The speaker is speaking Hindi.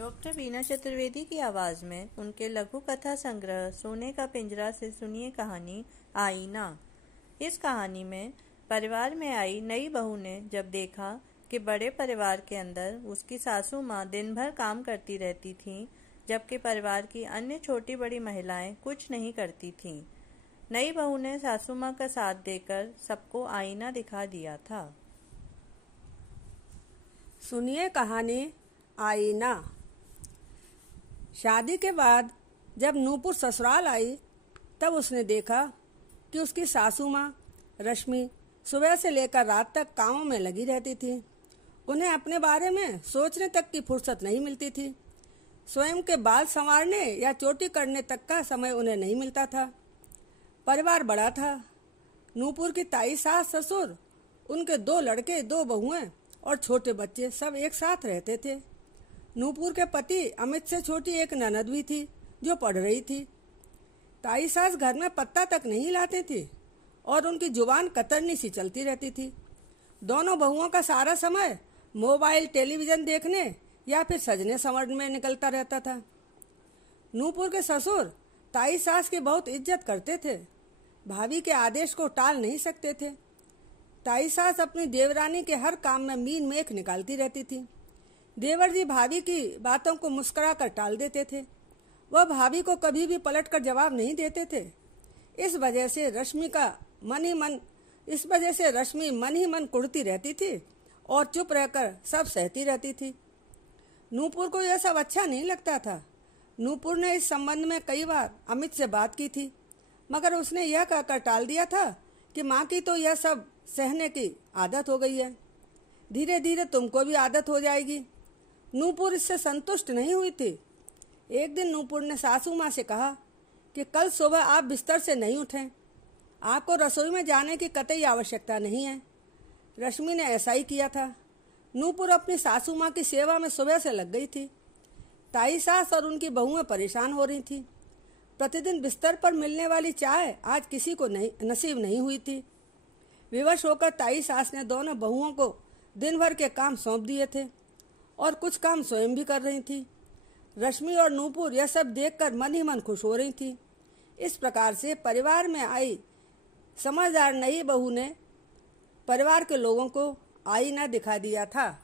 डॉक्टर बीना चतुर्वेदी की आवाज में उनके लघु कथा संग्रह सोने का पिंजरा से सुनिए कहानी आईना। इस कहानी में परिवार में आई नई बहू ने जब देखा कि बड़े परिवार के अंदर उसकी सासू माँ दिन भर काम करती रहती थीं, जबकि परिवार की अन्य छोटी बड़ी महिलाएं कुछ नहीं करती थीं। नई बहू ने सासू माँ का साथ देकर सबको आईना दिखा दिया था। सुनिए कहानी आईना। शादी के बाद जब नूपुर ससुराल आई तब उसने देखा कि उसकी सासू माँ रश्मि सुबह से लेकर रात तक कामों में लगी रहती थी। उन्हें अपने बारे में सोचने तक की फुर्सत नहीं मिलती थी। स्वयं के बाल संवारने या चोटी करने तक का समय उन्हें नहीं मिलता था। परिवार बड़ा था। नूपुर की ताई सास ससुर, उनके 2 लड़के 2 बहुएं और छोटे बच्चे सब एक साथ रहते थे। नूपुर के पति अमित से छोटी एक ननद भी थी जो पढ़ रही थी। ताई सास घर में पत्ता तक नहीं लाते थे और उनकी जुबान कतरनी सी चलती रहती थी। दोनों बहुओं का सारा समय मोबाइल टेलीविजन देखने या फिर सजने संवरने में निकलता रहता था। नूपुर के ससुर ताई सास की बहुत इज्जत करते थे। भाभी के आदेश को टाल नहीं सकते थे। ताई सास अपनी देवरानी के हर काम में मीन मेख निकालती रहती थी। देवर जी भाभी की बातों को मुस्कुरा कर टाल देते थे। वह भाभी को कभी भी पलटकर जवाब नहीं देते थे। इस वजह से रश्मि मन ही मन कुढ़ती रहती थी और चुप रहकर सब सहती रहती थी। नूपुर को यह सब अच्छा नहीं लगता था। नूपुर ने इस संबंध में कई बार अमित से बात की थी, मगर उसने यह कहकर टाल दिया था कि माँ की तो यह सब सहने की आदत हो गई है, धीरे धीरे तुमको भी आदत हो जाएगी। नूपुर इससे संतुष्ट नहीं हुई थी। एक दिन नूपुर ने सासू माँ से कहा कि कल सुबह आप बिस्तर से नहीं उठें, आपको रसोई में जाने की कतई आवश्यकता नहीं है। रश्मि ने ऐसा ही किया था। नूपुर अपनी सासू माँ की सेवा में सुबह से लग गई थी। ताई सास और उनकी बहुएं परेशान हो रही थी। प्रतिदिन बिस्तर पर मिलने वाली चाय आज किसी को नसीब नहीं हुई थी। विवश होकर ताई सास ने दोनों बहुओं को दिन भर के काम सौंप दिए थे और कुछ काम स्वयं भी कर रही थी। रश्मि और नूपुर यह सब देखकर मन ही मन खुश हो रही थी। इस प्रकार से परिवार में आई समझदार नई बहू ने परिवार के लोगों को आईना दिखा दिया था।